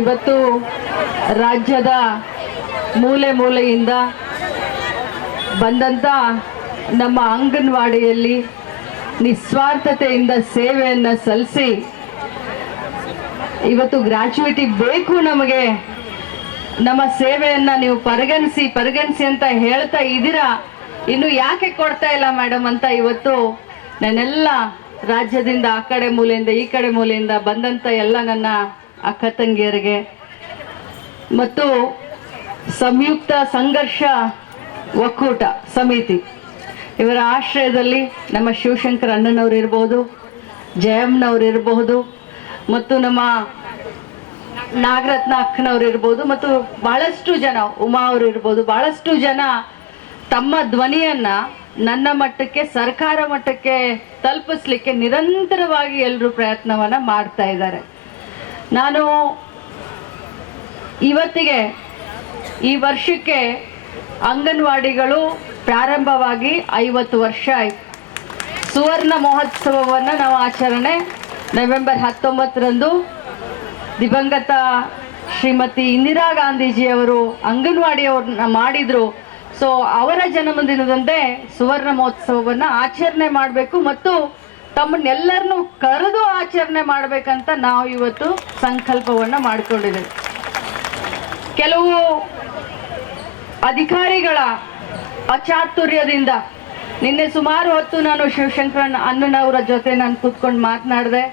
ಇವತ್ತು ರಾಜ್ಯದ ಮೂಲೆ ಮೂಲೆಯಿಂದ ಬಂದಂಥ ನಮ್ಮ ಅಂಗನವಾಡಿಯಲ್ಲಿ ನಿಸ್ವಾರ್ಥತೆಯಿಂದ ಸೇವೆಯನ್ನು ಸಲ್ಲಿಸಿ ಇವತ್ತು ಗ್ರಾಚ್ಯುಯಿಟಿ ಬೇಕು ನಮಗೆ. ನಮ್ಮ ಸೇವೆಯನ್ನು ನೀವು ಪರಿಗಣಿಸಿ ಪರಿಗಣಿಸಿ ಅಂತ ಹೇಳ್ತಾ ಇದ್ದೀರಾ? ಇನ್ನು ಯಾಕೆ ಕೊಡ್ತಾ ಇಲ್ಲ ಮೇಡಮ್ ಅಂತ ಇವತ್ತು ನನ್ನೆಲ್ಲ ರಾಜ್ಯದಿಂದ ಆ ಕಡೆ ಮೂಲೆಯಿಂದ, ಈ ಕಡೆ ಮೂಲೆಯಿಂದ ಬಂದಂಥ ಎಲ್ಲ ನನ್ನ ಅಕ್ಕ ತಂಗಿಯರಿಗೆ. ಮತ್ತು ಸಂಯುಕ್ತ ಸಂಘರ್ಷ ಒಕ್ಕೂಟ ಸಮಿತಿ. ಇವರ ಆಶ್ರಯದಲ್ಲಿ ನಮ್ಮ ಶಿವಶಂಕರ್ ಅಣ್ಣನವ್ರು ಇರ್ಬೋದು, ಜಯಮ್ಮನವ್ರು ಇರಬಹುದು, ಮತ್ತು ನಮ್ಮ ನಾಗರತ್ನ ಅಕ್ಕನವ್ರು ಇರ್ಬೋದು, ಮತ್ತು ಬಹಳಷ್ಟು ಜನ, ಉಮಾ ಅವರು ಇರ್ಬೋದು, ಬಹಳಷ್ಟು ಜನ ತಮ್ಮ ಧ್ವನಿಯನ್ನ ನನ್ನ ಮಟ್ಟಕ್ಕೆ, ಸರ್ಕಾರ ಮಟ್ಟಕ್ಕೆ ತಲುಪಿಸ್ಲಿಕ್ಕೆ ನಿರಂತರವಾಗಿ ಎಲ್ಲರೂ ಪ್ರಯತ್ನವನ್ನ ಮಾಡ್ತಾ ಇದ್ದಾರೆ. ನಾನು ಇವತ್ತಿಗೆ ಈ ವರ್ಷಕ್ಕೆ ಅಂಗನವಾಡಿಗಳು ಪ್ರಾರಂಭವಾಗಿ ಐವತ್ತು ವರ್ಷ ಆಯಿತು. ಸುವರ್ಣ ಮಹೋತ್ಸವವನ್ನು ನಾವು ಆಚರಣೆ ನವೆಂಬರ್ ಹತ್ತೊಂಬತ್ತರಂದು ದಿವಂಗತ ಶ್ರೀಮತಿ ಇಂದಿರಾ ಗಾಂಧೀಜಿಯವರು ಅಂಗನವಾಡಿಯವ್ರನ್ನ ಮಾಡಿದರು. ಸೊ ಅವರ ಜನ್ಮದಿನದಂದೇ ಸುವರ್ಣ ಮಹೋತ್ಸವವನ್ನು ಆಚರಣೆ ಮಾಡಬೇಕು ಮತ್ತು ತಮ್ಮನ್ನೆಲ್ಲರನ್ನೂ ಕರೆದು ಆಚರಣೆ ಮಾಡಬೇಕಂತ ನಾವು ಇವತ್ತು ಸಂಕಲ್ಪವನ್ನು ಮಾಡಿಕೊಂಡಿದ್ದೇವೆ. ಕೆಲವು ಅಧಿಕಾರಿಗಳ ಅಚಾತುರ್ಯದಿಂದ ನಿನ್ನೆ ಸುಮಾರು ಹೊತ್ತು ನಾನು ಶಿವಶಂಕರನ್ ಅಣ್ಣನವರ ಜೊತೆ ನಾನು ಕೂತ್ಕೊಂಡು ಮಾತನಾಡಿದೆ.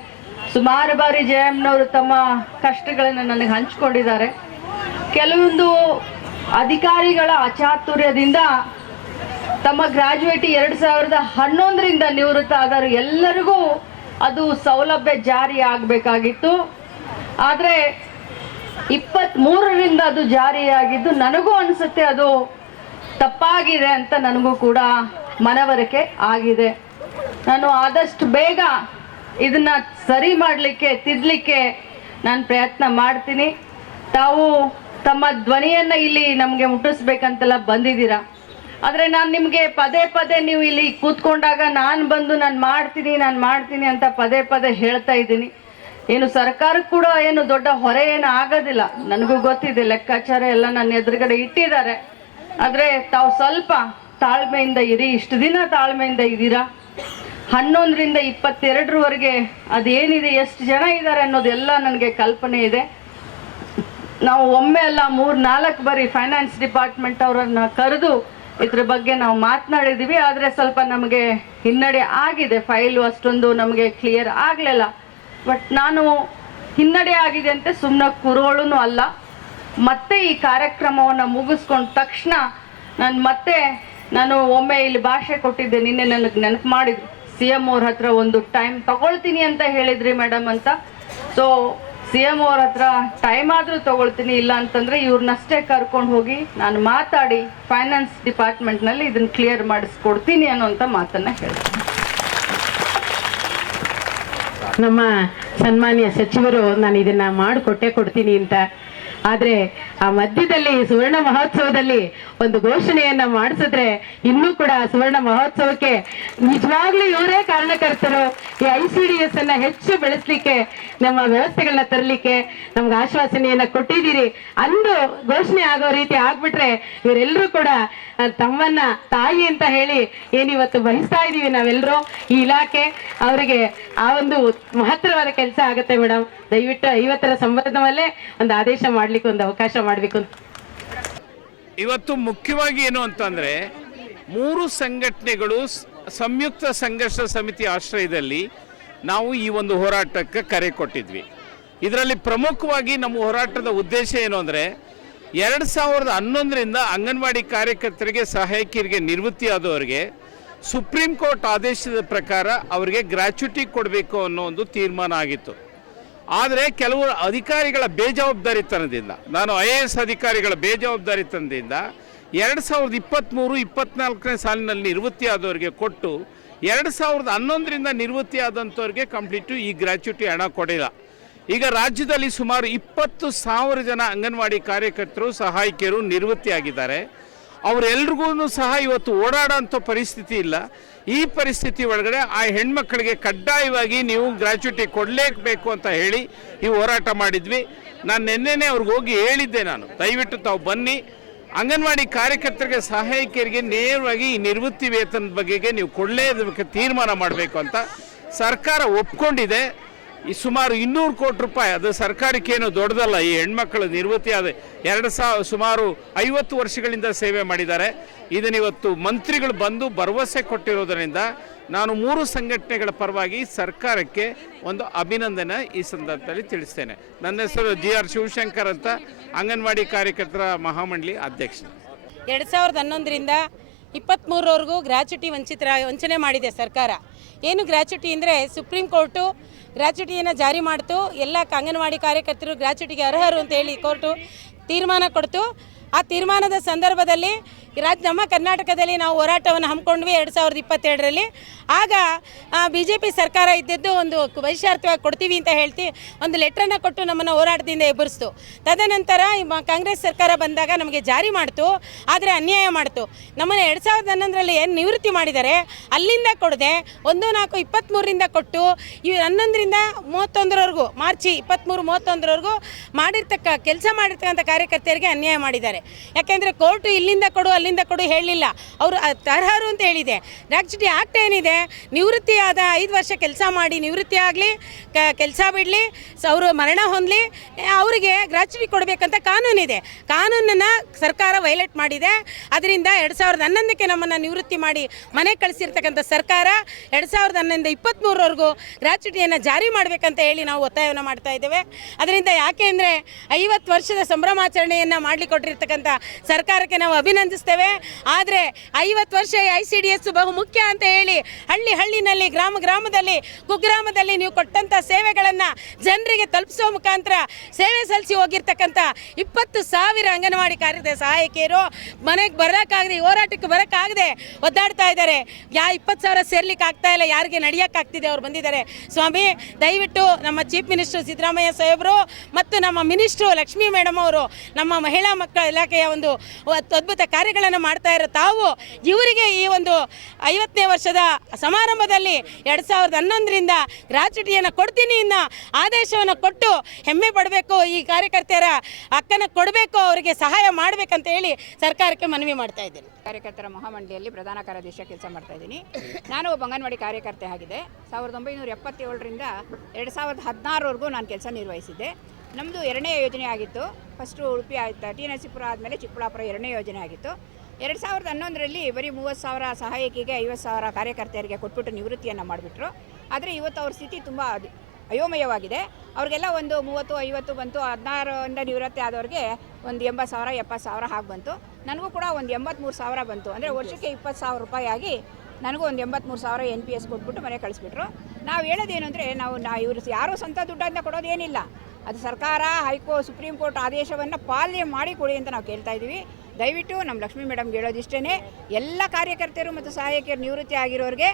ಸುಮಾರು ಬಾರಿ ಜಯಮ್ಮನವರು ತಮ್ಮ ಕಷ್ಟಗಳನ್ನು ನನಗೆ ಹಂಚ್ಕೊಂಡಿದ್ದಾರೆ. ಕೆಲವೊಂದು ಅಧಿಕಾರಿಗಳ ಅಚಾತುರ್ಯದಿಂದ ತಮ್ಮ ಗ್ರಾಜುಯೇಟಿ ಎರಡು ಸಾವಿರದ ಹನ್ನೊಂದರಿಂದ ನಿವೃತ್ತ ಆದರು ಎಲ್ಲರಿಗೂ ಅದು ಸೌಲಭ್ಯ ಜಾರಿ ಆಗಬೇಕಾಗಿತ್ತು. ಆದರೆ ಇಪ್ಪತ್ತ್ಮೂರರಿಂದ ಅದು ಜಾರಿಯಾಗಿದ್ದು ನನಗೂ ಅನಿಸುತ್ತೆ ಅದು ತಪ್ಪಾಗಿದೆ ಅಂತ ನನಗೂ ಕೂಡ ಮನವರಿಕೆ ಆಗಿದೆ. ನಾನು ಆದಷ್ಟು ಬೇಗ ಇದನ್ನ ಸರಿ ಮಾಡಲಿಕ್ಕೆ ತಿದ್ದಲಿಕ್ಕೆ ನಾನು ಪ್ರಯತ್ನ ಮಾಡ್ತೀನಿ. ತಾವು ತಮ್ಮ ಧ್ವನಿಯನ್ನು ಇಲ್ಲಿ ನಮಗೆ ಮುಟ್ಟಿಸ್ಬೇಕಂತೆಲ್ಲ ಬಂದಿದ್ದೀರಾ? ಆದರೆ ನಾನು ನಿಮಗೆ ಪದೇ ಪದೇ ನೀವು ಇಲ್ಲಿ ಕೂತ್ಕೊಂಡಾಗ ನಾನು ಬಂದು ನಾನು ಮಾಡ್ತೀನಿ ನಾನು ಮಾಡ್ತೀನಿ ಅಂತ ಪದೇ ಪದೇ ಹೇಳ್ತಾ ಇದ್ದೀನಿ. ಏನು ಸರ್ಕಾರಕ್ಕೆ ಕೂಡ ಏನು ದೊಡ್ಡ ಹೊರೆ ಏನು ಆಗೋದಿಲ್ಲ. ನನಗೂ ಗೊತ್ತಿದೆ, ಲೆಕ್ಕಾಚಾರ ಎಲ್ಲ ನನ್ನ ಎದುರುಗಡೆ ಇಟ್ಟಿದ್ದಾರೆ. ಆದ್ರೆ ತಾವು ಸ್ವಲ್ಪ ತಾಳ್ಮೆಯಿಂದ ಇರಿ, ಇಷ್ಟು ದಿನ ತಾಳ್ಮೆಯಿಂದ ಇದ್ದೀರಾ? ಹನ್ನೊಂದರಿಂದ ಇಪ್ಪತ್ತೆರಡರವರೆಗೆ ಅದೇನಿದೆ, ಎಷ್ಟು ಜನ ಇದ್ದಾರೆ ಅನ್ನೋದೆಲ್ಲ ನನಗೆ ಕಲ್ಪನೆ ಇದೆ. ನಾವು ಒಮ್ಮೆ ಅಲ್ಲ ಮೂರು ನಾಲ್ಕು ಬಾರಿ ಫೈನಾನ್ಸ್ ಡಿಪಾರ್ಟ್ಮೆಂಟ್ ಅವರನ್ನು ಕರೆದು ಇದ್ರ ಬಗ್ಗೆ ನಾವು ಮಾತನಾಡಿದೀವಿ, ಆದರೆ ಸ್ವಲ್ಪ ನಮಗೆ ಹಿನ್ನಡೆ ಆಗಿದೆ. ಫೈಲು ಅಷ್ಟೊಂದು ನಮಗೆ ಕ್ಲಿಯರ್ ಆಗಲಿಲ್ಲ. ಬಟ್ ನಾನು ಹಿನ್ನಡೆ ಆಗಿದೆ ಅಂತ ಸುಮ್ಮನೆ ಕುರೋಳು ಅಲ್ಲ. ಮತ್ತೆ ಈ ಕಾರ್ಯಕ್ರಮವನ್ನು ಮುಗಿಸ್ಕೊಂಡ ತಕ್ಷಣ ನಾನು ಮತ್ತೆ ನಾನು ಒಮ್ಮೆ ಇಲ್ಲಿ ಭಾಷೆ ಕೊಟ್ಟಿದ್ದೆ. ನಿನ್ನೆ ನನಗೆ ನೆನಪು ಮಾಡಿದ್ರು. ಸಿ ಎಂ ಅವ್ರ ಹತ್ರ ಒಂದು ಟೈಮ್ ತಗೊಳ್ತೀನಿ ಅಂತ ಹೇಳಿದ್ರಿ ಮೇಡಮ್ ಅಂತ. ಸೊ ಸಿ ಎಂ ಅವ್ರ ಹತ್ರ ಟೈಮ್ ಆದರೂ ತಗೊಳ್ತೀನಿ, ಇಲ್ಲ ಅಂತಂದ್ರೆ ಇವ್ರನ್ನಷ್ಟೇ ಕರ್ಕೊಂಡು ಹೋಗಿ ನಾನು ಮಾತಾಡಿ ಫೈನಾನ್ಸ್ ಡಿಪಾರ್ಟ್ಮೆಂಟ್ನಲ್ಲಿ ಇದನ್ನ ಕ್ಲಿಯರ್ ಮಾಡಿಸ್ಕೊಡ್ತೀನಿ ಅನ್ನೋಂಥ ಮಾತನ್ನ ಹೇಳ್ತೀನಿ. ನಮ್ಮ ಸನ್ಮಾನ್ಯ ಸಚಿವರು ನಾನು ಇದನ್ನ ಮಾಡಿಕೊಟ್ಟೆ ಕೊಡ್ತೀನಿ ಅಂತ. ಆದ್ರೆ ಆ ಮಧ್ಯದಲ್ಲಿ ಸುವರ್ಣ ಮಹೋತ್ಸವದಲ್ಲಿ ಒಂದು ಘೋಷಣೆಯನ್ನ ಮಾಡಿಸಿದ್ರೆ ಇನ್ನೂ ಕೂಡ ಸುವರ್ಣ ಮಹೋತ್ಸವಕ್ಕೆ ನಿಜವಾಗ್ಲೂ ಇವರೇ ಕಾರಣಕರ್ತರು. ಈ ಐ ಸಿ ಡಿ ಎಸ್ ಅನ್ನ ಹೆಚ್ಚು ಬೆಳೆಸಲಿಕ್ಕೆ, ನಮ್ಮ ವ್ಯವಸ್ಥೆಗಳನ್ನ ತರಲಿಕ್ಕೆ ನಮ್ಗೆ ಆಶ್ವಾಸನೆಯನ್ನ ಕೊಟ್ಟಿದ್ದೀರಿ. ಅಂದು ಘೋಷಣೆ ಆಗೋ ರೀತಿ ಆಗ್ಬಿಟ್ರೆ ಇವರೆಲ್ಲರೂ ಕೂಡ ತಮ್ಮನ್ನ ತಾಯಿ ಅಂತ ಹೇಳಿ ಏನಿವತ್ತು ಬಯಸ್ತಾ ಇದೀವಿ ನಾವೆಲ್ಲರೂ ಈ ಇಲಾಖೆ ಅವರಿಗೆ ಆ ಒಂದು ಮಹತ್ತರವಾದ ಕೆಲಸ ಆಗುತ್ತೆ ಮೇಡಮ್. ದಯವಿಟ್ಟು ಐವತ್ತರ ಸಂಬಂಧವಲ್ಲೇ ಒಂದು ಆದೇಶ ಮಾಡ್ಲಿಕ್ಕೆ ಒಂದು ಅವಕಾಶ ಮಾಡಬೇಕು ಅಂತ. ಇವತ್ತು ಮುಖ್ಯವಾಗಿ ಏನು ಅಂತಂದರೆ, ಮೂರು ಸಂಘಟನೆಗಳು ಸಂಯುಕ್ತ ಸಂಘರ್ಷ ಸಮಿತಿ ಆಶ್ರಯದಲ್ಲಿ ನಾವು ಈ ಒಂದು ಹೋರಾಟಕ್ಕೆ ಕರೆ ಕೊಟ್ಟಿದ್ವಿ. ಇದರಲ್ಲಿ ಪ್ರಮುಖವಾಗಿ ನಮ್ಮ ಹೋರಾಟದ ಉದ್ದೇಶ ಏನು ಅಂದರೆ, ಎರಡು ಸಾವಿರದ ಹನ್ನೊಂದರಿಂದ ಅಂಗನವಾಡಿ ಕಾರ್ಯಕರ್ತರಿಗೆ ಸಹಾಯಕಿಯರಿಗೆ ನಿವೃತ್ತಿ ಆದವರಿಗೆ ಸುಪ್ರೀಂ ಕೋರ್ಟ್ ಆದೇಶದ ಪ್ರಕಾರ ಅವರಿಗೆ ಗ್ರ್ಯಾಚ್ಯುಟಿ ಕೊಡಬೇಕು ಅನ್ನೋ ಒಂದು ತೀರ್ಮಾನ ಆಗಿತ್ತು. ಆದರೆ ಕೆಲವು ಅಧಿಕಾರಿಗಳ ಬೇಜವಾಬ್ದಾರಿತನದಿಂದ, ನಾನು ಐ ಎ ಎಸ್ ಅಧಿಕಾರಿಗಳ ಬೇಜವಾಬ್ದಾರಿತನದಿಂದ ಎರಡು ಸಾವಿರದ ಇಪ್ಪತ್ತ್ಮೂರು ಇಪ್ಪತ್ತ್ನಾಲ್ಕನೇ ಸಾಲಿನಲ್ಲಿ ನಿವೃತ್ತಿ ಆದವರಿಗೆ ಕೊಟ್ಟು ಎರಡು ಸಾವಿರದ ಹನ್ನೊಂದರಿಂದ ನಿವೃತ್ತಿ ಆದಂಥವ್ರಿಗೆ ಕಂಪ್ಲೀಟು ಈ ಗ್ರ್ಯಾಚ್ಯುಟಿ ಹಣ ಕೊಡಿಲ್ಲ. ಈಗ ರಾಜ್ಯದಲ್ಲಿ ಸುಮಾರು ಇಪ್ಪತ್ತು ಸಾವಿರ ಜನ ಅಂಗನವಾಡಿ ಕಾರ್ಯಕರ್ತರು, ಸಹಾಯಕಿಯರು ನಿವೃತ್ತಿಯಾಗಿದ್ದಾರೆ ಅವರೆಲ್ರಿಗೂ ಸಹ ಇವತ್ತು ಓಡಾಡೋಂಥ ಪರಿಸ್ಥಿತಿ ಇಲ್ಲ. ಈ ಪರಿಸ್ಥಿತಿ ಒಳಗಡೆ ಆ ಹೆಣ್ಮಕ್ಳಿಗೆ ಕಡ್ಡಾಯವಾಗಿ ನೀವು ಗ್ರ್ಯಾಚ್ಯುಟಿ ಕೊಡಲೇಬೇಕು ಅಂತ ಹೇಳಿ ಈ ಹೋರಾಟ ಮಾಡಿದ್ವಿ. ನಾನು ನಿನ್ನೆನೆ ಅವ್ರಿಗೆ ಹೋಗಿ ಹೇಳಿದ್ದೆ ನಾನು. ದಯವಿಟ್ಟು ತಾವು ಬನ್ನಿ. ಅಂಗನವಾಡಿ ಕಾರ್ಯಕರ್ತರಿಗೆ ಸಹಾಯಕಿಯರಿಗೆ ನೇರವಾಗಿ ಈ ನಿವೃತ್ತಿ ವೇತನದ ಬಗೆಗೆ ನೀವು ಕೊಡಲೇಬೇಕು ತೀರ್ಮಾನ ಮಾಡಬೇಕು ಅಂತ ಸರ್ಕಾರ ಒಪ್ಕೊಂಡಿದೆ. ಈ ಸುಮಾರು ಇನ್ನೂರು ಕೋಟಿ ರೂಪಾಯಿ, ಅದು ಸರ್ಕಾರಕ್ಕೇನು ದೊಡ್ಡದಲ್ಲ, ಈ ಹೆಣ್ಮಕ್ಳು ನಿವೃತ್ತಿ ಆದ ಎರಡು ಸಾವಿರ ಸುಮಾರು ಐವತ್ತು ವರ್ಷಗಳಿಂದ ಸೇವೆ ಮಾಡಿದ್ದಾರೆ. ಇದನ್ನಿವತ್ತು ಮಂತ್ರಿಗಳು ಬಂದು ಭರವಸೆ ಕೊಟ್ಟಿರೋದರಿಂದ ನಾನು ಮೂರು ಸಂಘಟನೆಗಳ ಪರವಾಗಿ ಸರ್ಕಾರಕ್ಕೆ ಒಂದು ಅಭಿನಂದನೆ ಈ ಸಂದರ್ಭದಲ್ಲಿ ತಿಳಿಸ್ತೇನೆ. ನನ್ನ ಹೆಸರು ಜಿ ಆರ್ ಶಿವಶಂಕರ್ ಅಂತ ಅಂಗನವಾಡಿ ಕಾರ್ಯಕರ್ತರ ಮಹಾಮಂಡಳಿ ಅಧ್ಯಕ್ಷ. ಎರಡು ಸಾವಿರದ ಹನ್ನೊಂದರಿಂದ ಇಪ್ಪತ್ತ್ಮೂರವರೆಗೂ ಗ್ರ್ಯಾಚುಟಿ ವಂಚಿತರ ವಂಚನೆ ಮಾಡಿದೆ ಸರ್ಕಾರ. ಏನು ಗ್ರ್ಯಾಚುಟಿ ಅಂದರೆ ಸುಪ್ರೀಂ ಕೋರ್ಟು ಗ್ರ್ಯಾಚುಟಿಯನ್ನು ಜಾರಿ ಮಾಡ್ತು, ಎಲ್ಲ ಅಂಗನವಾಡಿ ಕಾರ್ಯಕರ್ತರು ಗ್ರ್ಯಾಚುಟಿಗೆ ಅರ್ಹರು ಅಂತ ಹೇಳಿ ಕೋರ್ಟು ತೀರ್ಮಾನ ಕೊಡ್ತು. ಆ ತೀರ್ಮಾನದ ಸಂದರ್ಭದಲ್ಲಿ ರಾಜ್ ನಮ್ಮ ಕರ್ನಾಟಕದಲ್ಲಿ ನಾವು ಹೋರಾಟವನ್ನು ಹಮ್ಮಿಕೊಂಡ್ವಿ ಎರಡು ಸಾವಿರದ ಇಪ್ಪತ್ತೆರಡರಲ್ಲಿ. ಆಗ ಬಿ ಜೆ ಪಿ ಸರ್ಕಾರ ಇದ್ದದ್ದು ಒಂದು ವೈಶಾರ್ಥವಾಗಿ ಕೊಡ್ತೀವಿ ಅಂತ ಹೇಳ್ತಿ, ಒಂದು ಲೆಟ್ರನ್ನು ಕೊಟ್ಟು ನಮ್ಮನ್ನು ಹೋರಾಟದಿಂದ ಎಬ್ಬರಿಸ್ತು ತದನಂತರ ಕಾಂಗ್ರೆಸ್ ಸರ್ಕಾರ ಬಂದಾಗ ನಮಗೆ ಜಾರಿ ಮಾಡ್ತು, ಆದರೆ ಅನ್ಯಾಯ ಮಾಡ್ತು. ನಮ್ಮನ್ನು ಎರಡು ಸಾವಿರದ ಹನ್ನೊಂದರಲ್ಲಿ ಏನು ನಿವೃತ್ತಿ ಮಾಡಿದ್ದಾರೆ ಅಲ್ಲಿಂದ ಕೊಡದೆ ಒಂದು ನಾಲ್ಕು ಇಪ್ಪತ್ತ್ಮೂರರಿಂದ ಕೊಟ್ಟು, ಈ ಹನ್ನೊಂದರಿಂದ ಮೂವತ್ತೊಂದರವರೆಗೂ, ಮಾರ್ಚಿ ಇಪ್ಪತ್ತ್ಮೂರು ಮೂವತ್ತೊಂದರವರೆಗೂ ಮಾಡಿರ್ತಕ್ಕ, ಕೆಲಸ ಮಾಡಿರ್ತಕ್ಕಂಥ ಕಾರ್ಯಕರ್ತೆಯರಿಗೆ ಅನ್ಯಾಯ ಮಾಡಿದ್ದಾರೆ. ಯಾಕೆಂದರೆ ಕೋರ್ಟು ಇಲ್ಲಿಂದ ಕೊಡು ಅಲ್ಲಿಂದ ಕೊಡು ಹೇಳಲಿಲ್ಲ. ಅವರು ತರಹರು ಅಂತ ಹೇಳಿದೆ. ಆ್ಯಕ್ಚುಲಿ ಆಕ್ಟ್ ಏನಿದೆ? ನಿವೃತ್ತಿ ಆದ ಐದು ವರ್ಷ ಕೆಲಸ ಮಾಡಿ, ನಿವೃತ್ತಿ ಆಗಲಿ ಕೆಲಸ ಬಿಡಲಿ ಅವರು ಮರಣ ಹೊಂದಲಿ ಅವರಿಗೆ ಗ್ರಾಚ್ಯುಟಿ ಕೊಡಬೇಕಂತ ಕಾನೂನಿದೆ. ಕಾನೂನನ್ನು ಸರ್ಕಾರ ವೈಲೇಟ್ ಮಾಡಿದೆ. ಅದರಿಂದ ಎರಡು ಸಾವಿರದ ಹನ್ನೊಂದಕ್ಕೆ ನಮ್ಮನ್ನು ನಿವೃತ್ತಿ ಮಾಡಿ ಮನೆ ಕಳಿಸಿರ್ತಕ್ಕಂಥ ಸರ್ಕಾರ ಎರಡು ಸಾವಿರದ ಹನ್ನೊಂದು ಇಪ್ಪತ್ತ್ಮೂರವರೆಗೂ ಗ್ರಾಚ್ಯುಟಿಯನ್ನು ಜಾರಿ ಮಾಡಬೇಕಂತ ಹೇಳಿ ನಾವು ಒತ್ತಾಯವನ್ನು ಮಾಡ್ತಾ ಇದ್ದೇವೆ. ಅದರಿಂದ ಯಾಕೆ ಅಂದರೆ ಐವತ್ತು ವರ್ಷದ ಸಂಭ್ರಮಾಚರಣೆಯನ್ನು ಮಾಡಲಿಕೊಟ್ಟಿರ್ತಕ್ಕಂಥ ಸರ್ಕಾರಕ್ಕೆ ನಾವು ಅಭಿನಂದಿಸ್ತೇವೆ. ಆದರೆ ಐವತ್ತು ವರ್ಷ ಐ ಸಿ ಡಿ ಎಸ್ ಬಹು ಮುಖ್ಯ ಅಂತ ಹೇಳಿ ಹಳ್ಳಿ ಹಳ್ಳಿನಲ್ಲಿ, ಗ್ರಾಮ ಗ್ರಾಮದಲ್ಲಿ, ಕುಗ್ರಾಮದಲ್ಲಿ ನೀವು ಕೊಟ್ಟಂಥ ಸೇವೆಗಳನ್ನು ಜನರಿಗೆ ತಲುಪಿಸೋ ಮುಖಾಂತರ ಸೇವೆ ಸಲ್ಲಿಸಿ ಹೋಗಿರ್ತಕ್ಕಂಥ ಇಪ್ಪತ್ತು ಸಾವಿರ ಅಂಗನವಾಡಿ ಕಾರ್ಯದ ಸಹಾಯಕಿಯರು ಮನೆಗೆ ಬರೋಕ್ಕಾಗದೆ, ಹೋರಾಟಕ್ಕೆ ಬರೋಕ್ಕಾಗದೆ ಒದ್ದಾಡ್ತಾ ಇದ್ದಾರೆ. ಯಾ ಇಪ್ಪತ್ತು ಸಾವಿರ ಸೇರ್ಲಿಕ್ಕೆ ಆಗ್ತಾ ಇಲ್ಲ, ಯಾರಿಗೆ ನಡೆಯೋಕ್ಕಾಗ್ತಿದೆ ಅವ್ರು ಬಂದಿದ್ದಾರೆ. ಸ್ವಾಮಿ, ದಯವಿಟ್ಟು ನಮ್ಮ ಚೀಫ್ ಮಿನಿಸ್ಟರ್ ಸಿದ್ದರಾಮಯ್ಯ ಸಾಹೇಬರು ಮತ್ತು ನಮ್ಮ ಮಿನಿಸ್ಟ್ರು ಲಕ್ಷ್ಮೀ ಮೇಡಮ್ ಅವರು ನಮ್ಮ ಮಹಿಳಾ ಮಕ್ಕಳ ಇಲಾಖೆಯ ಒಂದು ಅದ್ಭುತ ಕಾರ್ಯಗಳನ್ನು ಮಾಡ್ತಾ ಇರೋ ತಾವು ಇವರಿಗೆ ಈ ಒಂದು ಐವತ್ತನೇ ವರ್ಷದ ಸಮಾರಂಭದಲ್ಲಿ ಎರಡು ಸಾವಿರದ ಹನ್ನೊಂದರಿಂದ ಗ್ರಾಚ್ಯುಟಿಯನ್ನು ಕೊಡ್ತೀನಿ ಇನ್ನು ಆದೇಶವನ್ನು ಕೊಟ್ಟು ಹೆಮ್ಮೆ ಪಡಬೇಕು, ಈ ಕಾರ್ಯಕರ್ತೆಯರ ಹಕ್ಕನ್ನು ಕೊಡಬೇಕು, ಅವರಿಗೆ ಸಹಾಯ ಮಾಡಬೇಕಂತ ಹೇಳಿ ಸರ್ಕಾರಕ್ಕೆ ಮನವಿ ಮಾಡ್ತಾ ಇದ್ದೀನಿ. ಕಾರ್ಯಕರ್ತರ ಮಹಾಮಂಡಳಿಯಲ್ಲಿ ಪ್ರಧಾನ ಕಾರ್ಯದರ್ಶಿ ಕೆಲಸ ಮಾಡ್ತಾ ಇದ್ದೀನಿ. ನಾನು ಒಬ್ಬ ಅಂಗನವಾಡಿ ಕಾರ್ಯಕರ್ತೆ ಆಗಿದೆ ಸಾವಿರದ ಒಂಬೈನೂರ ಎಪ್ಪತ್ತೇಳರಿಂದ ಎರಡು ಸಾವಿರದ ಹದಿನಾರವರೆಗೂ ನಾನು ಕೆಲಸ ನಿರ್ವಹಿಸಿದ್ದೆ. ನಮ್ಮದು ಎರಡನೇ ಯೋಜನೆ ಆಗಿತ್ತು. ಫಸ್ಟು ಉಡುಪಿ ಆಯಿತು ಟಿ ನರಸೀಪುರ ಆದಮೇಲೆ ಚಿಕ್ಕಬಳ್ಳಾಪುರ ಎರಡನೇ ಯೋಜನೆ ಆಗಿತ್ತು. ಎರಡು ಸಾವಿರದ ಹನ್ನೊಂದರಲ್ಲಿ ಬರೀ ಮೂವತ್ತು ಸಾವಿರ ಸಹಾಯಕಿಗೆ ಐವತ್ತು ಸಾವಿರ ಕಾರ್ಯಕರ್ತೆಯರಿಗೆ ಕೊಟ್ಬಿಟ್ಟು ನಿವೃತ್ತಿಯನ್ನು ಮಾಡಿಬಿಟ್ರು. ಆದರೆ ಇವತ್ತು ಅವ್ರ ಸ್ಥಿತಿ ತುಂಬ ಅಯೋಮಯವಾಗಿದೆ. ಅವ್ರಿಗೆಲ್ಲ ಒಂದು ಮೂವತ್ತು, ಐವತ್ತು ಬಂತು. ಹದಿನಾರರಿಂದ ನಿವೃತ್ತಿ ಆದವ್ರಿಗೆ ಒಂದು ಎಂಬತ್ತು ಸಾವಿರ, ಎಪ್ಪತ್ತು ಸಾವಿರ ಹಾಗೆ ಬಂತು. ನನಗೂ ಕೂಡ ಒಂದು ಎಂಬತ್ತ್ಮೂರು ಸಾವಿರ ಬಂತು. ಅಂದರೆ ವರ್ಷಕ್ಕೆ ಇಪ್ಪತ್ತು ಸಾವಿರ ರೂಪಾಯಿ ಆಗಿ ನನಗೂ ಒಂದು ಎಂಬತ್ತ್ಮೂರು ಸಾವಿರ ಎನ್ ಪಿ ಎಸ್ ಕೊಟ್ಬಿಟ್ಟು ಮನೆ ಕಳಿಸ್ಬಿಟ್ರು. ನಾವು ಹೇಳೋದೇನು ಅಂದರೆ ನಾವು ನಾ ಇವರು ಯಾರೂ ಸ್ವಂತ ದುಡ್ಡನ್ನು ಕೊಡೋದೇನಿಲ್ಲ. ಅದು ಸರ್ಕಾರ ಹೈಕೋ ಸುಪ್ರೀಂ ಕೋರ್ಟ್ ಆದೇಶವನ್ನು ಪಾಲನೆ ಮಾಡಿ ಕೊಡಿ ಅಂತ ನಾವು ಕೇಳ್ತಾ ಇದ್ದೀವಿ. ದಯವಿಟ್ಟು ನಮ್ಮ ಲಕ್ಷ್ಮೀ ಮೇಡಮ್ಗೆ ಹೇಳೋದಿಷ್ಟೇ ಎಲ್ಲ ಕಾರ್ಯಕರ್ತರು ಮತ್ತು ಸಹಾಯಕಿಯರು ನಿವೃತ್ತಿ ಆಗಿರೋರಿಗೆ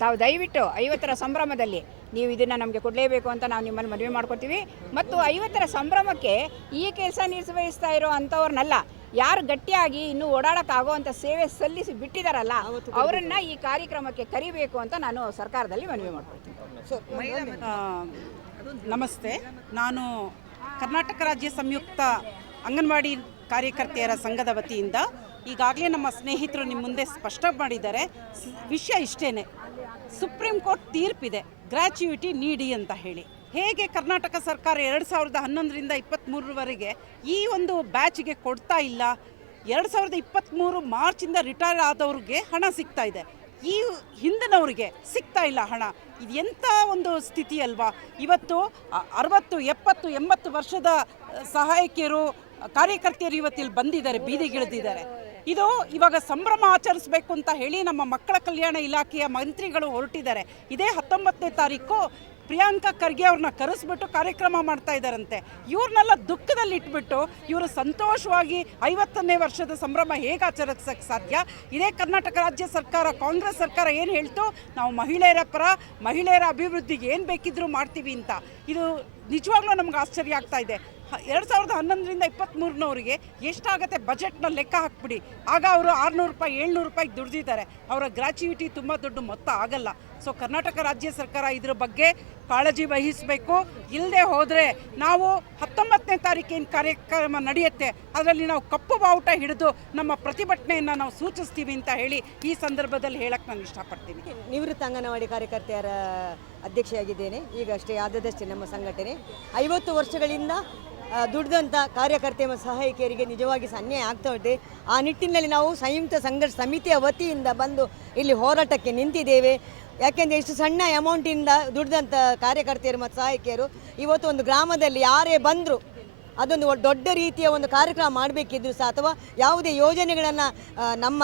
ತಾವು ದಯವಿಟ್ಟು ಐವತ್ತರ ಸಂಭ್ರಮದಲ್ಲಿ ನೀವು ಇದನ್ನು ನಮಗೆ ಕೊಡಲೇಬೇಕು ಅಂತ ನಾವು ನಿಮ್ಮನ್ನು ಮನವಿ ಮಾಡ್ಕೊತೀವಿ. ಮತ್ತು ಐವತ್ತರ ಸಂಭ್ರಮಕ್ಕೆ ಈ ಕೆಲಸ ನಿರ್ವಹಿಸ್ತಾ ಇರೋ ಅಂಥವ್ರನ್ನಲ್ಲ ಯಾರು ಗಟ್ಟಿಯಾಗಿ ಇನ್ನೂ ಓಡಾಡೋಕ್ಕಾಗೋವಂಥ ಸೇವೆ ಸಲ್ಲಿಸಿ ಬಿಟ್ಟಿದಾರಲ್ಲ ಅವರನ್ನು ಈ ಕಾರ್ಯಕ್ರಮಕ್ಕೆ ಕರಿಬೇಕು ಅಂತ ನಾನು ಸರ್ಕಾರದಲ್ಲಿ ಮನವಿ ಮಾಡ್ಕೊಳ್ತೀನಿ. ನಮಸ್ತೆ. ನಾನು ಕರ್ನಾಟಕ ರಾಜ್ಯ ಸಂಯುಕ್ತ ಅಂಗನವಾಡಿ ಕಾರ್ಯಕರ್ತೆಯರ ಸಂಘದ ವತಿಯಿಂದ ಈಗಾಗಲೇ ನಮ್ಮ ಸ್ನೇಹಿತರು ನಿಮ್ಮ ಮುಂದೆ ಸ್ಪಷ್ಟ ಮಾಡಿದ್ದಾರೆ. ವಿಷಯ ಇಷ್ಟೇ ಸುಪ್ರೀಂ ಕೋರ್ಟ್ ತೀರ್ಪಿದೆ. ಗ್ರ್ಯಾಚ್ಯುಯಿಟಿ ನೀಡಿ ಅಂತ ಹೇಳಿ. ಹೇಗೆ ಕರ್ನಾಟಕ ಸರ್ಕಾರ ಎರಡು ಸಾವಿರದ ಹನ್ನೊಂದರಿಂದ ಇಪ್ಪತ್ತ್ಮೂರವರೆಗೆ ಈ ಒಂದು ಬ್ಯಾಚ್ಗೆ ಕೊಡ್ತಾ ಇಲ್ಲ, ಎರಡು ಸಾವಿರದ ಇಪ್ಪತ್ತ್ಮೂರು ಮಾರ್ಚಿಂದ ರಿಟೈರ್ ಆದವ್ರಿಗೆ ಹಣ ಸಿಗ್ತಾ ಇದೆ. ಈ ಹಿಂದಿನವರಿಗೆ ಸಿಗ್ತಾ ಇಲ್ಲ ಹಣ. ಇದು ಎಂಥ ಒಂದು ಸ್ಥಿತಿ ಅಲ್ವಾ? ಇವತ್ತು ಅರವತ್ತು, ಎಪ್ಪತ್ತು, ಎಂಬತ್ತು ವರ್ಷದ ಸಹಾಯಕಿಯರು, ಕಾರ್ಯಕರ್ತೆಯರು ಇವತ್ತಿಲ್ಲಿ ಬಂದಿದ್ದಾರೆ ಬೀದಿಗಿಳಿದಿದ್ದಾರೆ ಇದು ಇವಾಗ ಸಂಭ್ರಮ ಆಚರಿಸಬೇಕು ಅಂತ ಹೇಳಿ ನಮ್ಮ ಮಕ್ಕಳ ಕಲ್ಯಾಣ ಇಲಾಖೆಯ ಮಂತ್ರಿಗಳು ಹೊರಟಿದ್ದಾರೆ. ಇದೇ ಹತ್ತೊಂಬತ್ತನೇ ತಾರೀಕು ಪ್ರಿಯಾಂಕಾ ಖರ್ಗೆ ಅವ್ರನ್ನ ಕರೆಸ್ಬಿಟ್ಟು ಕಾರ್ಯಕ್ರಮ ಮಾಡ್ತಾ ಇದ್ದಾರಂತೆ. ಇವ್ರನ್ನೆಲ್ಲ ದುಃಖದಲ್ಲಿ ಇಟ್ಬಿಟ್ಟು ಇವರು ಸಂತೋಷವಾಗಿ ಐವತ್ತನೇ ವರ್ಷದ ಸಂಭ್ರಮ ಹೇಗೆ ಆಚರಿಸಕ್ಕೆ ಸಾಧ್ಯ? ಇದೇ ಕರ್ನಾಟಕ ರಾಜ್ಯ ಸರ್ಕಾರ, ಕಾಂಗ್ರೆಸ್ ಸರ್ಕಾರ ಏನು ಹೇಳ್ತು? ನಾವು ಮಹಿಳೆಯರ ಪರ, ಮಹಿಳೆಯರ ಅಭಿವೃದ್ಧಿಗೆ ಏನು ಬೇಕಿದ್ರೂ ಮಾಡ್ತೀವಿ ಅಂತ. ಇದು ನಿಜವಾಗ್ಲೂ ನಮ್ಗೆ ಆಶ್ಚರ್ಯ ಆಗ್ತಾ ಇದೆ. ಎರಡು ಸಾವಿರದ ಹನ್ನೊಂದರಿಂದ ಇಪ್ಪತ್ತ್ಮೂರನವರಿಗೆ ಎಷ್ಟಾಗುತ್ತೆ ಬಜೆಟ್ನ ಲೆಕ್ಕ ಹಾಕ್ಬಿಡಿ. ಆಗ ಅವರು ಆರುನೂರು ರೂಪಾಯಿ, ಏಳ್ನೂರು ರೂಪಾಯಿಗೆ ದುಡ್ದಿದ್ದಾರೆ. ಅವರ ಗ್ರಾಚ್ಯುಟಿ ತುಂಬ ದೊಡ್ಡ ಮೊತ್ತ ಆಗಲ್ಲ. ಸೊ, ಕರ್ನಾಟಕ ರಾಜ್ಯ ಸರ್ಕಾರ ಇದರ ಬಗ್ಗೆ ಕಾಳಜಿ ವಹಿಸಬೇಕು. ಇಲ್ಲದೆ ಹೋದರೆ ನಾವು ಹತ್ತೊಂಬತ್ತನೇ ತಾರೀಕಿನ ಕಾರ್ಯಕ್ರಮ ನಡೆಯುತ್ತೆ. ಅದರಲ್ಲಿ ನಾವು ಕಪ್ಪು ಬಾವುಟ ಹಿಡಿದು ನಮ್ಮ ಪ್ರತಿಭಟನೆಯನ್ನು ನಾವು ಸೂಚಿಸ್ತೀವಿ ಅಂತ ಹೇಳಿ ಈ ಸಂದರ್ಭದಲ್ಲಿ ಹೇಳಕ್ಕೆ ನಾನು ಇಷ್ಟಪಡ್ತೀನಿ. ನಿವೃತ್ತ ಅಂಗನವಾಡಿ ಕಾರ್ಯಕರ್ತೆಯರ ಅಧ್ಯಕ್ಷೆಯಾಗಿದ್ದೇನೆ. ಈಗಷ್ಟೇ ಆದದಷ್ಟೇ ನಮ್ಮ ಸಂಘಟನೆ. ಐವತ್ತು ವರ್ಷಗಳಿಂದ ದುಡ್ದಂಥ ಕಾರ್ಯಕರ್ತೆ ಮತ್ತು ಸಹಾಯಕಿಯರಿಗೆ ನಿಜವಾಗಿ ಅನ್ಯಾಯ ಆಗ್ತಾ ಇದೆ ಆ ನಿಟ್ಟಿನಲ್ಲಿ ನಾವು ಸಂಯುಕ್ತ ಸಂಘರ್ಷ ಸಮಿತಿಯ ವತಿಯಿಂದ ಬಂದು ಇಲ್ಲಿ ಹೋರಾಟಕ್ಕೆ ನಿಂತಿದ್ದೇವೆ. ಯಾಕೆಂದರೆ ಇಷ್ಟು ಸಣ್ಣ ಅಮೌಂಟಿಂದ ದುಡಿದಂಥ ಕಾರ್ಯಕರ್ತೆಯರು ಮತ್ತು ಸಹಾಯಕಿಯರು ಇವತ್ತು ಒಂದು ಗ್ರಾಮದಲ್ಲಿ ಯಾರೇ ಬಂದರು ಅದೊಂದು ದೊಡ್ಡ ರೀತಿಯ ಒಂದು ಕಾರ್ಯಕ್ರಮ ಮಾಡಬೇಕಿದ್ರು ಸಹ ಅಥವಾ ಯಾವುದೇ ಯೋಜನೆಗಳನ್ನು ನಮ್ಮ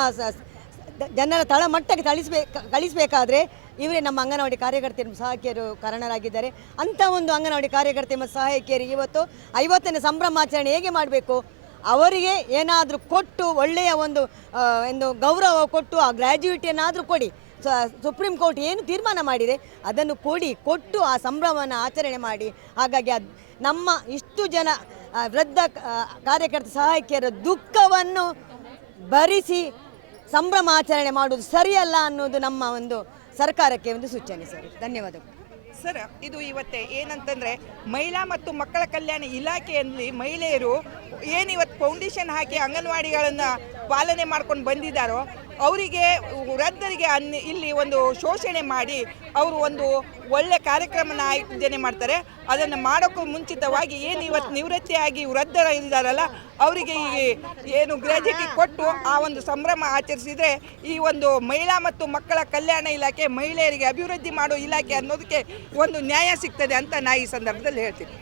ಜನರ ತಳಮಟ್ಟಕ್ಕೆ ತಳಿಸ್ಬೇಕು ಕಳಿಸಬೇಕಾದ್ರೆ ಇವರೇ ನಮ್ಮ ಅಂಗನವಾಡಿ ಕಾರ್ಯಕರ್ತೆಯರು ಸಹಾಯಕಿಯರು ಕಾರಣರಾಗಿದ್ದಾರೆ. ಅಂಥ ಒಂದು ಅಂಗನವಾಡಿ ಕಾರ್ಯಕರ್ತೆ ಮತ್ತು ಸಹಾಯಕಿಯರು ಇವತ್ತು ಐವತ್ತನೇ ಸಂಭ್ರಮಾಚರಣೆ ಹೇಗೆ ಮಾಡಬೇಕು? ಅವರಿಗೆ ಏನಾದರೂ ಕೊಟ್ಟು ಒಳ್ಳೆಯ ಒಂದು ಒಂದು ಗೌರವ ಕೊಟ್ಟು ಆ ಗ್ರ್ಯಾಜುಯಿಟಿಯನ್ನಾದರೂ ಕೊಡಿ. ಸುಪ್ರೀಂ ಕೋರ್ಟ್ ಏನು ತೀರ್ಮಾನ ಮಾಡಿದೆ, ಅದನ್ನು ಕೊಡಿ, ಕೊಟ್ಟು ಆ ಸಂಭ್ರಮವನ್ನು ಆಚರಣೆ ಮಾಡಿ. ಹಾಗಾಗಿ ಅದು ನಮ್ಮ ಇಷ್ಟು ಜನ ವೃದ್ಧ ಕಾರ್ಯಕರ್ತ ಸಹಾಯಕಿಯರ ದುಃಖವನ್ನು ಭರಿಸಿ ಸಂಭ್ರಮಾಚರಣೆ ಮಾಡುವುದು ಸರಿಯಲ್ಲ ಅನ್ನೋದು ನಮ್ಮ ಒಂದು ಸರ್ಕಾರಕ್ಕೆ ಒಂದು ಸೂಚನೆ ಸರ್. ಧನ್ಯವಾದಗಳು. ಸರ್, ಇದು ಇವತ್ತೇ ಏನಂತಂದ್ರೆ, ಮಹಿಳಾ ಮತ್ತು ಮಕ್ಕಳ ಕಲ್ಯಾಣ ಇಲಾಖೆಯಲ್ಲಿ ಮಹಿಳೆಯರು ಏನು ಇವತ್ತು ಫೌಂಡೇಶನ್ ಹಾಕಿ ಅಂಗನವಾಡಿಗಳನ್ನು ಪಾಲನೆ ಮಾಡ್ಕೊಂಡು ಬಂದಿದ್ದಾರೋ, ಅವರಿಗೆ, ವೃದ್ಧರಿಗೆ ಅನ್ ಇಲ್ಲಿ ಒಂದು ಶೋಷಣೆ ಮಾಡಿ ಅವರು ಒಂದು ಒಳ್ಳೆ ಕಾರ್ಯಕ್ರಮನ ಆಯೋಜನೆ ಮಾಡ್ತಾರೆ. ಅದನ್ನು ಮಾಡೋಕ್ಕೂ ಮುಂಚಿತವಾಗಿ ಏನು ಇವತ್ತು ನಿವೃತ್ತಿಯಾಗಿ ವೃದ್ಧರ ಇದ್ದಾರಲ್ಲ, ಅವರಿಗೆ ಈ ಏನು ಗ್ರಾಜ್ಯುಟಿ ಕೊಟ್ಟು ಆ ಒಂದು ಸಂಭ್ರಮ ಆಚರಿಸಿದರೆ ಈ ಒಂದು ಮಹಿಳಾ ಮತ್ತು ಮಕ್ಕಳ ಕಲ್ಯಾಣ ಇಲಾಖೆ ಮಹಿಳೆಯರಿಗೆ ಅಭಿವೃದ್ಧಿ ಮಾಡೋ ಇಲಾಖೆ ಅನ್ನೋದಕ್ಕೆ ಒಂದು ನ್ಯಾಯ ಸಿಗ್ತದೆ ಅಂತ ನಾ ಈ ಸಂದರ್ಭದಲ್ಲಿ ಹೇಳ್ತೀನಿ.